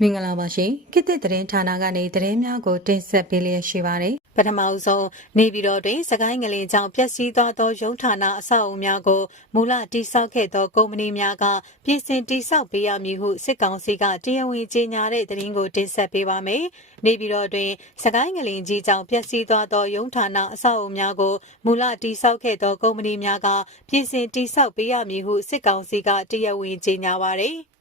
မင်္ဂလာပါရှင်ခေတ်သစ်သတင်းဌာနကနေသတင်းများကိုတင်ဆက်ပေးလျက်ရှိပါတယ် ပထမအဆုံးနေပြည်တော်တွင်စကိုင်းငလင်ကြောင့်ပျက်စီးသွားသောရုံးဌာနအဆောက်အအုံများကိုမူလတိစောက်ခဲ့သောကုမ္ပဏီများကပြင်ဆင်တိစောက်ပေးရမည်ဟုစစ်ကောင်စီကတရားဝင်ကြေညာတဲ့သတင်းကိုတင်ဆက်ပေးပါမယ်နေပြည်တော်တွင်စကိုင်းငလင်ကြီးကြောင့်ပျက်စီးသွားသောရုံးဌာနအဆောက်အအုံများကိုမူလတိစောက်ခဲ့သောကုမ္ပဏီများကပြင်ဆင်တိစောက်ပေးရမည်ဟုစစ်ကောင်စီကတရားဝင်ကြေညာပါတယ်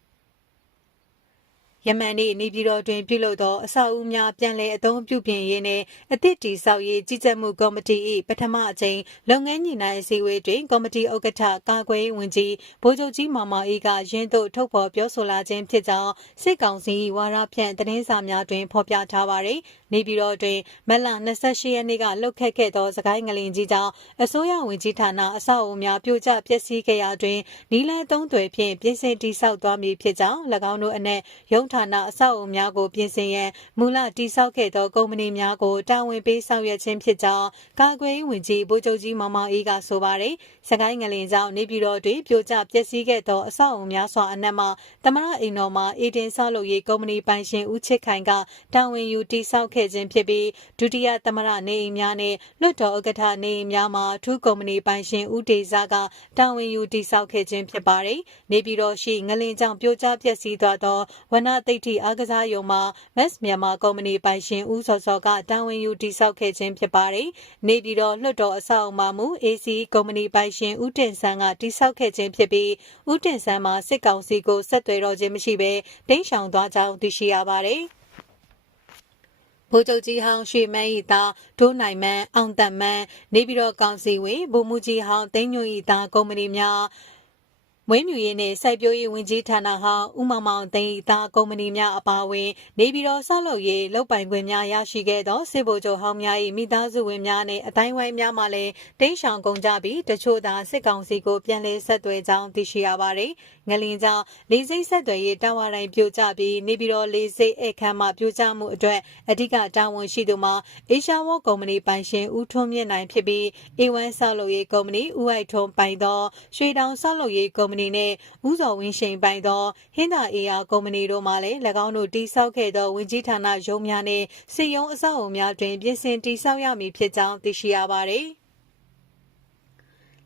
ယမန်နေ့နေပြည်တော်တွင်ပြုလုပ်သောအဆောက်အဦများပြန်လည်အသုံးပြုပြင်ရေးနှင့်အသစ်တည်ဆောက်ရေးကြီးကြပ်မှုကော်မတီ၏ပထမအကြိမ်လုပ်ငန်းညှိနှိုင်းအစည်းအဝေးတွင်ကော်မတီဥက္ကဋ္ဌကာကွယ်ရေးဝန်ကြီးဗိုလ်ချုပ်ကြီးမောင်မောင်အေးကရင်းတို့ထုတ်ဖော်ပြောဆိုလာခြင်းဖြစ်ကြောင်းစစ်ကောင်စီဝါရဖြန့်သတင်းစာများတွင်ဖော်ပြထားပါသည်နေပြည်တော်တွင်မက်လ28ရက်နေ့ကလှုပ်ခတ်ခဲ့သောစကိုင်းငလင်ကြီးကြောင့်အစိုးရဝန်ကြီးဌာနအဆောက်အဦများပြိုကျပျက်စီးခဲ့ရာတွင်နီလန်သုံးသွယ်ဖြင့်ပြင်ဆင်တိဆောက်သွားမည်ဖြစ်ကြောင်း၎င်းတို့အနက်ရုံးဌာနအဆောက်အဦများကိုပြင်ဆင်ရန်မူလတိဆောက်ခဲ့သောကုမ္ပဏီများကိုတာဝန်ပေးဆောင်ရွက်ခြင်းဖြစ်ကြောင်းကာကွယ်ရေးဝန်ကြီးဗိုလ်ချုပ်ကြီးမောင်မောင်အေးကဆိုပါတယ်။စကိုင်းငလင်ကြောင့်နေပြည်တော်တွင်ပြိုကျပျက်စီးခဲ့သောအဆောက်အဦများစွာအနက်မှသမရအိမ်တော်မှာအေဒင်ဆောက်လုပ်ရေးကုမ္ပဏီပိုင်ရှင်ဦးချစ်ခိုင်ကတာဝန်ယူတိဆောက်ခဲ့ခြင်းဖြစ်ပြီးဒုတိယသမရနေအိမ်များနဲ့လွှတ်တော်ဥက္ကဋ္ဌနေအိမ်များမှာထူးကုမ္ပဏီပိုင်ရှင်ဦးဒေဇာကတာဝန်ယူတိဆောက်ခဲ့ခြင်းဖြစ်ပါတယ်။နေပြည်တော်ရှိငလင်ကြောင့်ပြိုကျပျက်စီးသွားသောဝနသိဋ္ဌိအားကစားရုံမှာမက်စ်မြန်မာကုမ္ပဏီပိုင်ရှင်ဦးစောစောကတာဝန်ယူတိဆောက်ခဲ့ခြင်းဖြစ်ပါတယ်။နေပြည်တော်လွှတ်တော်အဆောက်အအုံမှာမူ AC ကုမ္ပဏီပိုင်ရှင်ဦးတင်ဆန်းကတိဆောက်ခဲ့ခြင်းဖြစ်ပြီးဦးတင်ဆန်းမှာစစ်ကောင်စီကိုဆက်သွယ်တော့ခြင်းမရှိဘဲတိန့်ရှောင်သွားကြောင်းသိရှိရပါတယ်။ဗိုလ်ချုပ်ကြီးဟောင်းရွှေမန်းဤသားဒိုးနိုင်မန်းအောင်သက်မန်းနေပြည်တော်ကောင်စီဝင်ဗိုလ်မှူးကြီးဟောင်းသိန်းညွန့်ဤသားကုမ္ပဏီများ မွေးမြူရေးနှင့်စိုက်ပျိုးရေးဝန်ကြီးဌာနဟောင်းဦးမောင်မောင်သိန်းဤသားကုမ္ပဏီများအပါအဝင် နေပြည်တော်ဆောက်လုပ်ရေးလုပ်ပိုင်ခွင့်များရရှိခဲ့သောစစ်ဗိုလ်ချုပ်ဟောင်းများ၏မိသားစုဝင်များနှင့်အတိုင်းဝိုင်းများမှလည်းတိန့်ရှောင်ကုန်ကြပြီးတချို့သာစစ်ကောင်စီကိုပြန်လည်ဆက်သွယ်ကြောင်းသိရှိရပါသည်ငလင်ကြောင့်လေးစိတ်ဆက်သွယ်ရေးတာဝါတိုင်းပြိုကျပြီးနေပြည်တော်လေးစိတ်အခမ်းမှပြိုကျမှုအတွက်အဓိကတာဝန်ရှိသူမှာအေရှာဝေါကုမ္ပဏီပိုင်ရှင်ဦးထွန်းမြင့်နိုင်ဖြစ်ပြီး A1 ဆောက်လုပ်ရေးကုမ္ပဏီဦးအိုက်ထွန်းပိုင်သောရွှေတောင်ဆောက်လုပ်ရေးကုမ္ပဏီနဲ့ဦးစော်ဝင်းရှိန်ပိုင်သောဟင်းသာအေယာကုမ္ပဏီတို့မှလည်း၎င်းတို့တိစောက်ခဲ့သောဝင်ကြီးဌာနရုံးများနှင့်စစ်ရုံးအဆောက်အအုံများတွင်ပြင်ဆင်တိစောက်ရမည်ဖြစ်ကြောင်းသိရှိရပါသည်။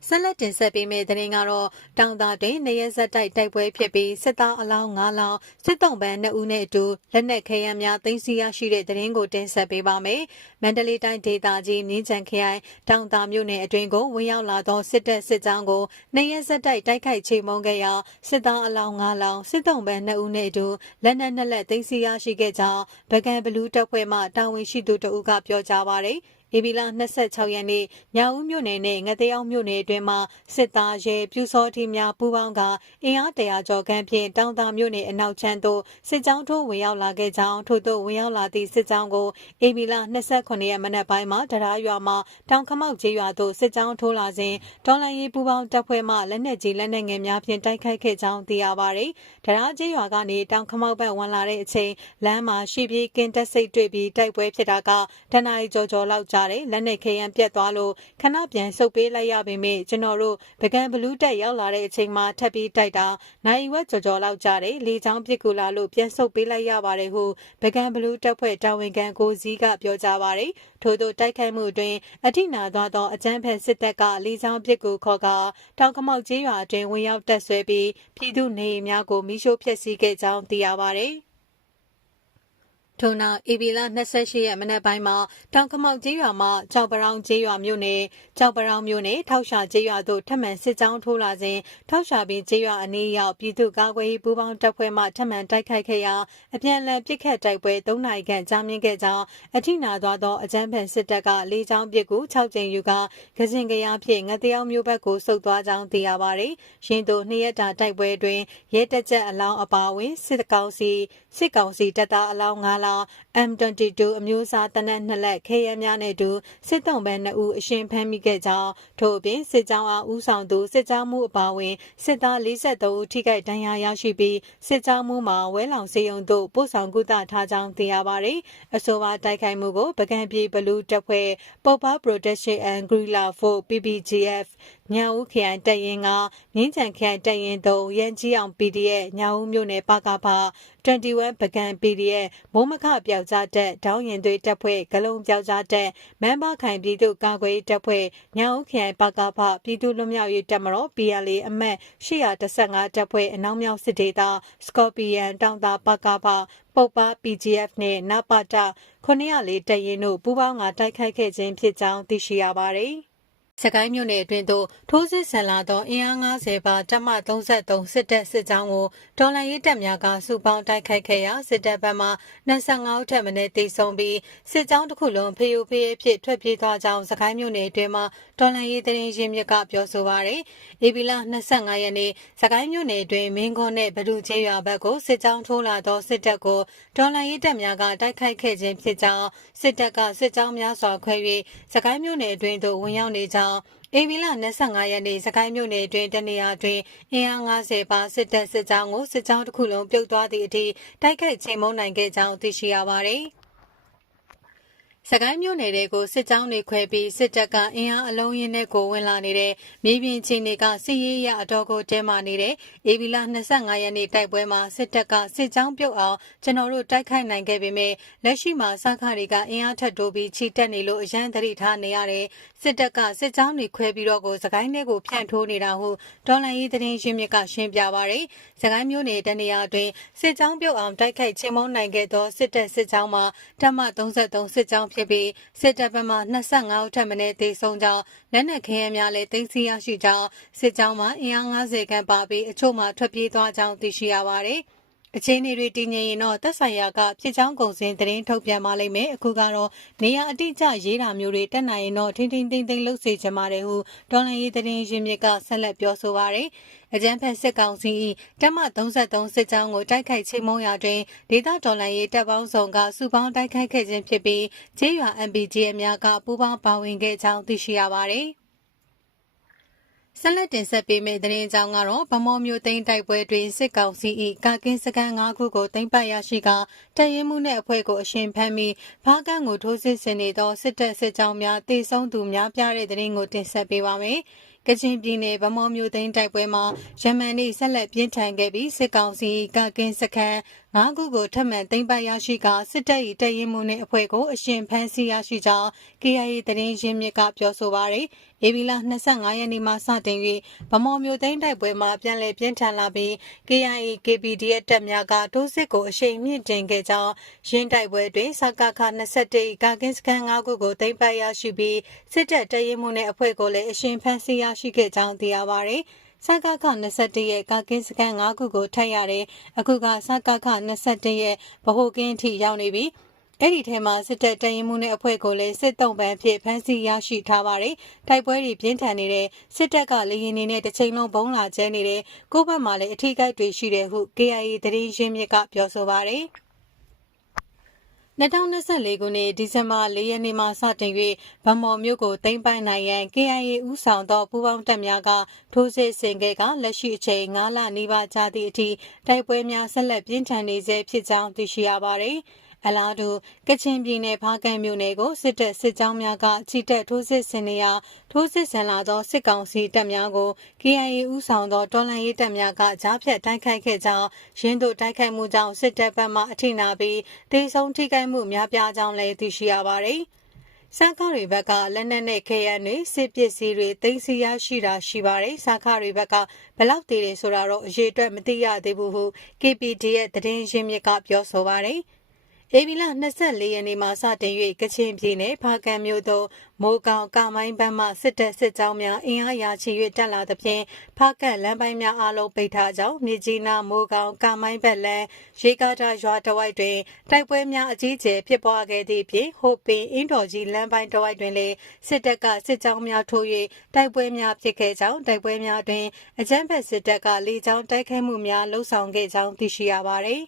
ဆက်လက်တင်ဆက်ပေးမယ့်သတင်းကတော့တောင်သာတွင်နေရဇက်တိုက်တိုက်ပွဲဖြစ်ပြီးစစ်သားအလောင်း9လောင်းစစ်တုံးပန်း2ဦးနဲ့အတူလက်နက်ခဲယမ်းများသိမ်းဆည်းရရှိတဲ့သတင်းကိုတင်ဆက်ပေးပါမယ်။မန္တလေးတိုင်းဒေသကြီးမြင်းချံခရိုင်တောင်သာမြို့နယ်အတွင်းကိုဝင်ရောက်လာသောစစ်တပ်စစ်ကြောင်းကိုနေရဇက်တိုက်တိုက်ခိုက်ချိန်မုံခဲ့ရာစစ်သားအလောင်း9လောင်းစစ်တုံးပန်း2ဦးနဲ့အတူလက်နက်နှစ်လက်သိမ်းဆည်းရရှိခဲ့ကြောင်းဗကန်ဘလူးတပ်ဖွဲ့မှတာဝန်ရှိသူတို့ကပြောကြားပါရယ်။ ဧပြီလ26ရက်နေ့ညဦးမြို့နယ်နဲ့ငသယောင်မြို့နယ်အတွင်းမှာစစ်သားရဲပြူစောတိများပူးပေါင်းကအင်အားတရာကျော်ခန့်ဖြင့်တောင်သာမြို့နယ်အနောက်ချမ်းသို့စစ်ကြောင်းထိုးဝင်ရောက်လာခဲ့ကြောင်းထို့သို့ဝင်ရောက်လာသည့်စစ်ကြောင်းကိုဧပြီလ29ရက်မနက်ပိုင်းမှာတရားရွာမှာတောင်ခမောက်ကျေးရွာသို့စစ်ကြောင်းထိုးလာစဉ်ဒေါ်လာရေးပူးပေါင်းတပ်ဖွဲ့မှလက်နက်ကြီးလက်နက်ငယ်များဖြင့်တိုက်ခိုက်ခဲ့ကြောင်းသိရပါသည်။တရားကျေးရွာကနေတောင်ခမောက်ဘက်ဝင်လာတဲ့အချိန်လမ်းမှာရှိပြေးကင်းတက်စိတ်တွေ့ပြီးတိုက်ပွဲဖြစ်တာကတနအီကြော်ကြော်လောက်ကြာတယ်လက်နက်ခဲယမ်းပြတ်သွားလို့ခဏပြန်ဆုတ်ပေးလိုက်ရပေမဲ့ကျွန်တော်တို့ပကံဘလူးတက်ရောက်လာတဲ့အချိန်မှာထပ်ပြီးတိုက်တာနိုင်ဝက်ကြော်ကြော်လောက်ကြာတယ်လေချောင်းပစ်ကူလာလို့ပြန်ဆုတ်ပေးလိုက်ရပါတယ်ဟုပကံဘလူးတက်ဖွဲ့တာဝန်ခံကိုစည်းကပြောကြားပါတယ်ထို့သောတိုက်ခိုက်မှုတွင်အထိနာသွားသောအကြမ်းဖက်စစ်တပ်ကလေချောင်းပစ်ကူခေါ်ကတောင်ကမောက်ကျေးရွာအတွင်းဝင်ရောက်တက်ဆွဲပြီးပြည်သူနေအိမ်များကိုမိရှို့ဖျက်ဆီးခဲ့ကြောင်းသိရပါတယ်။ ထို့နောက်ဧပြီလ28ရက်မနက်ပိုင်းမှာတောင်ကမောက်ကျေးရွာမှကြောက်ပရောင်ကျေးရွာမြို့နယ်ကြောက်ပရောင်မြို့နယ်ထောက်ရှာကျေးရွာသို့ထပ်မံစစ်ကြောင်းထိုးလာစဉ်ထောက်ရှာပင်ကျေးရွာအနီးရောက်ပြည်သူ့ကာကွယ်ရေးပူးပေါင်းတပ်ဖွဲ့မှထပ်မံတိုက်ခိုက်ခဲ့ရာအပြန်အလှန်ပစ်ခတ်တိုက်ပွဲ၃နိုင်ခန့်ကြာမြင့်ခဲ့ကြောင်းအထိနာသွားသောအကြမ်းဖက်စစ်တပ်ကလေးချောင်းပစ်ကူ6ကြိမ်ယူကကစင်ကရဖြင့်ငတယောင်မျိုးဘက်ကိုဆုတ်သွားကြောင်းသိရပါသည်။ရင်းတို့နှစ်ရက်တာတိုက်ပွဲတွင်ရဲတပ်ချက်အလောင်းအပါအဝင်စစ်ကောင်စီစစ်ကောင်စီတပ်သားအလောင်း9လောင်း M22 အမျိုးအစားတနက်နှစ်လက်ခဲယမ်းများနဲ့အတူစစ်တုံးပန်း2ဦးအရှင်ဖမ်းမိခဲ့ကြောင်းထို့အပြင်စစ်ကြောင်းအားဦးဆောင်သူစစ်ကြောင်းမှုအပါအဝင်စစ်သား43ဦးထိခိုက်ဒဏ်ရာရရှိပြီးစစ်ကြောင်းမှုမှာဝဲလောင်စေယုံတို့ပို့ဆောင်ကုသထားကြောင်းသိရပါတယ်။အဆိုပါတိုက်ခိုက်မှုကိုပကံပြေဘလူးတပ်ဖွဲ့ Popa Protection and Guerrilla Force PPGF ညောင်ဦးခရိုင်တပ်ရင်းကမြင်းချံခရိုင်တပ်ရင်းသို့ရန်ကြီးအောင် PDF ညောင်ဦးမြို့နယ်ပကဖ 21ပကံ PDF မိုးမခပျောက်ကြားတက်ဒေါင်းရင်သွေးတပ်ဖွဲ့ဂလုံးပျောက်ကြားတက်မန်းဘခိုင်ပြည်သူ့ကာကွယ်တပ်ဖွဲ့ညောင်ဦးခရိုင်ပကဖပြည်သူ့လွတ်မြောက်ရေးတပ်မတော် PLA အမတ်815တပ်ဖွဲ့အနောက်မြောက်စစ်ဒေသစကော်ပီယန်တောင်တာပကဖပုတ်ပါ PGF နဲ့နပတ904တပ်ရင်းတို့ပူးပေါင်းကတိုက်ခိုက်ခဲ့ခြင်းဖြစ်ကြောင်းသိရှိရပါတယ်။ စကိုင်းမြို့နယ်အတွင်းသို့ထိုးစစ်ဆန်လာသောအင်အား90ပါတပ်မ33စစ်တပ်စစ်ကြောင်းကိုဒေါ်လာရေးတပ်များကစုပေါင်းတိုက်ခိုက်ခဲ့ရာစစ်တပ်ဘက်မှ25ဦးထက်မနည်းတိစုံပြီးစစ်ကြောင်းတစ်ခုလုံးဖေယိုဖေးဖြစ်ထွက်ပြေးသွားကြောင်းစကိုင်းမြို့နယ်အတွင်းမှာ ဒေါ်လာရေးသတင်းရင်းမြစ်ကပြောဆိုပါရယ်။ဧပြီလ25ရက်နေ့စကိုင်းမြို့နယ်အတွင်းမင်းခွန်းနဲ့ဗဒုကျေးရွာဘက်ကိုစစ်ကြောင်းထိုးလာသောစစ်တပ်ကိုဒေါ်လာရေးတပ်များကတိုက်ခိုက်ခဲ့ခြင်းဖြစ်ကြောင်းစစ်တပ်ကစစ်ကြောင်းများစွာခွဲ၍စကိုင်းမြို့နယ်အတွင်းသို့ဝင်ရောက်နေကြောင်းဧပြီလ25ရက်နေ့စကိုင်းမြို့နယ်အတွင်းတနေရာတွင်အင်အား90ပါစစ်တပ်စစ်ကြောင်းကိုစစ်ကြောင်းတစ်ခုလုံးပြုတ်သွားသည့်အထိတိုက်ခိုက်ချိန်မုံနိုင်ခဲ့ကြောင်းသိရှိရပါသည်။ စကိုင်းမြို့နယ်တွေကိုစစ်ကြောင်းတွေခွဲပြီးစစ်တပ်ကအင်အားအလုံးရင်းနဲ့ကိုဝင်လာနေတဲ့မြေပြင်ချင်းတွေကစစ်ရေးရအတော်ကိုတဲမာနေတဲ့အေဗီလာ25ရက်နေ့တိုက်ပွဲမှာစစ်တပ်ကစစ်ကြောင်းပြုတ်အောင်ကျွန်တော်တို့တိုက်ခိုက်နိုင်ခဲ့ပေမဲ့လက်ရှိမှာစခါတွေကအင်အားထပ်တိုးပြီးချီတက်နေလို့အရန်သတိထားနေရတယ်စစ်တပ်ကစစ်ကြောင်းတွေခွဲပြီးတော့ကိုစကိုင်းနယ်ကိုဖြန့်ထိုးနေတာဟုဒေါ်လာရေးသတင်းရင်းမြစ်ကရှင်းပြပါရယ်စကိုင်းမြို့နယ်တနေရာတွင်စစ်ကြောင်းပြုတ်အောင်တိုက်ခိုက်ချင်းမုံနိုင်ခဲ့သောစစ်တပ်စစ်ကြောင်းမှာတမ33စစ်ကြောင်းဖြစ်ပြီးစစ်တပ်ဘက်မှ25ဦးထပ်မံတေဆုံးကြောင်းလက်နက်ခဲယမ်းများလည်းတင်စီရရှိကြောင်းစစ်ကြောင်းမှအင်အား90ခန့်ပါပြီးအချို့မှထွက်ပြေးသွားကြောင်းသိရှိရပါတယ်။ အခြေအနေတွေတည်ငြိမ်ရင်တော့သက်ဆိုင်ရာကဖြစ်ချောင်းကုန်စင်သတင်းထုတ်ပြန်ပါလိမ့်မယ်အခုကတော့နေရအတိအကျရေးတာမျိုးတွေတက်နိုင်ရင်တော့ထင်းထင်းသိမ့်သိမ့်လှုပ်စေချင်ပါတယ်ဟုဒေါ်လန်ရေးသတင်းရင်းမြစ်ကဆက်လက်ပြောဆိုပါရယ်အကြံဖက်စစ်ကောင်စီ၏တပ်မ33စစ်ကြောင်းကိုတိုက်ခိုက်ချိန်မုံရာတွင်ဒေသဒေါ်လန်ရေးတပ်ပေါင်းဆောင်ကစုပေါင်းတိုက်ခိုက်ခဲ့ခြင်းဖြစ်ပြီးကျေးရွာ MPG အများကပူးပေါင်းပါဝင်ခဲ့ကြောင်းသိရှိရပါသည် ဆက်လက်တင်ဆက်ပေးမယ့်သတင်းကြောင်းကတော့ဗမော်မျိုးသိန်းတိုက်ပွဲတွင်စစ်ကောင်စီ၏ကာကင်းစကန်၅ခုကိုသိမ်းပိုက်ရရှိကတရင်မှုနှင့်အဖွဲ့ကိုအရှင်ဖမ်းပြီးဖားကန့်ကိုထိုးစစ်ဆင်နေသောစစ်တပ်စစ်ကြောင်းများတေဆုံးသူများပြတဲ့သတင်းကိုတင်ဆက်ပေးပါမယ်။ကချင်ပြည်နယ်ဗမော်မြို့သိမ်းတိုက်ပွဲမှာယမန်နေ့ဆက်လက်ပြင်းထန်ခဲ့ပြီးစစ်ကောင်စီကကင်းစခန်း ၅ခုကိုထပ်မံသိမ်းပိုက်ရရှိကစစ်တပ်၏တရင်မှုနှင့်အဖွဲ့ကိုအရှင်ဖမ်းဆီးရရှိကြောင်း KIA သတင်းရင်းမြစ်ကပြောဆိုပါရယ်။ဧပြီလ25ရက်နေ့မှစတင်၍ဗမော်မြို့သိမ်းတိုက်ပွဲမှာပြန်လည်ပြင်းထန်လာပြီး KIA KPDF တပ်များကဒုစစ်ကိုအရှိန်မြင့်တင်ခဲ့ကြောင်းရင်းတိုက်ပွဲတွင်စကခ21ကကင်းစခန်း၅ခုကိုသိမ်းပိုက်ရရှိပြီးစစ်တပ်တရင်မှုနှင့်အဖွဲ့ကိုလည်းအရှင်ဖမ်းဆီးရရှိခဲ့ကြောင်းသိရပါရယ်။ စကခ21ရဲ့ကာကင်းစခန်း9ခုကိုထပ်ရတယ်။အခုကစကခ21ရဲ့ဗဟိုကင်းထိရောက်နေပြီ။အဲ့ဒီထဲမှာစစ်တပ်တရင်မှုနဲ့အဖွဲ့ကိုလည်းစစ်တုံးပန်းဖြစ်ဖမ်းဆီးရရှိထားပါတယ်။တိုက်ပွဲတွေပြင်းထန်နေတဲ့စစ်တပ်ကလေရင်နေနဲ့တစ်ချိန်လုံးဘုံလာကျဲနေတဲ့ကိုယ့်ဘက်မှာလည်းအထီးကိုက်တွေရှိတယ်ဟု KIA သတင်းရင်းမြစ်ကပြောဆိုပါတယ်။ 2024ခုနှစ်ဒီဇင်ဘာ၄ရက်နေ့မှစတင်၍ဗမော်မြို့ကိုသိမ်းပိုက်နိုင်ရန် KIA ဦးဆောင်သောပူးပေါင်းတပ်များကထိုးစစ်ဆင်ခဲ့ကလက်ရှိအချိန်9လနီးပါးကြာသည့်အထိတိုက်ပွဲများဆက်လက်ပြင်းထန်နေဆဲဖြစ်ကြောင်းသိရှိရပါသည်။ အလားတူကချင်ပြည်နယ်ဖားကန့်မြို့နယ်ကိုစစ်တပ်စစ်ကြောင်းများကချီတက်ထိုးစစ်ဆင်နေရာထိုးစစ်ဆင်လာသောစစ်ကောင်စီတပ်များကို KIA ဦးဆောင်သောတော်လှန်ရေးတပ်များကကြားဖြတ်တိုက်ခိုက်ခဲ့ကြောင်းရင်းတို့တိုက်ခိုက်မှုကြောင့်စစ်တပ်ဘက်မှအထိနာပြီးဒေဆုံးထိခိုက်မှုများပြားကြောင်းလည်းသိရှိရပါသည်။စာခတွေဘက်ကလက်နက်နဲ့ခဲယမ်းတွေစစ်ပစ္စည်းတွေတင်စီရရှိတာရှိပါတယ်။စာခတွေဘက်ကဘလောက်တည်တယ်ဆိုတာတော့အရေးအတွက်မသိရသေးဘူးဟု KPD ရဲ့သတင်းရင်းမြစ်ကပြောဆိုပါတယ်။ ဧပြီလ24ရက်နေ့မှာစတင်၍ကချင်ပြည်နယ်ဖားကံမြို့သို့မိုးကောင်ကမိုင်းဘက်မှစစ်တပ်စစ်ကြောင်းများအင်အားရာချီ၍တက်လာသဖြင့်ဖားကံလမ်းပိုင်းများအားလုံးပိတ်ထားကြောင်းမြေကြီးနားမိုးကောင်ကမိုင်းဘက်လမ်းရေကားတာရွာတဝိုက်တွင်တိုက်ပွဲများအကြီးအကျယ်ဖြစ်ပွားခဲ့သည့်ဖြင့်ဟိုပင်အင်းတော်ကြီးလမ်းပိုင်းတဝိုက်တွင်လည်းစစ်တပ်ကစစ်ကြောင်းများထိုး၍တိုက်ပွဲများဖြစ်ခဲ့ကြောင်းတိုက်ပွဲများတွင်အကြမ်းဖက်စစ်တပ်ကလေကြောင်းတိုက်ခိုက်မှုများလှုံ့ဆော်ခဲ့ကြောင်းသိရှိရပါသည်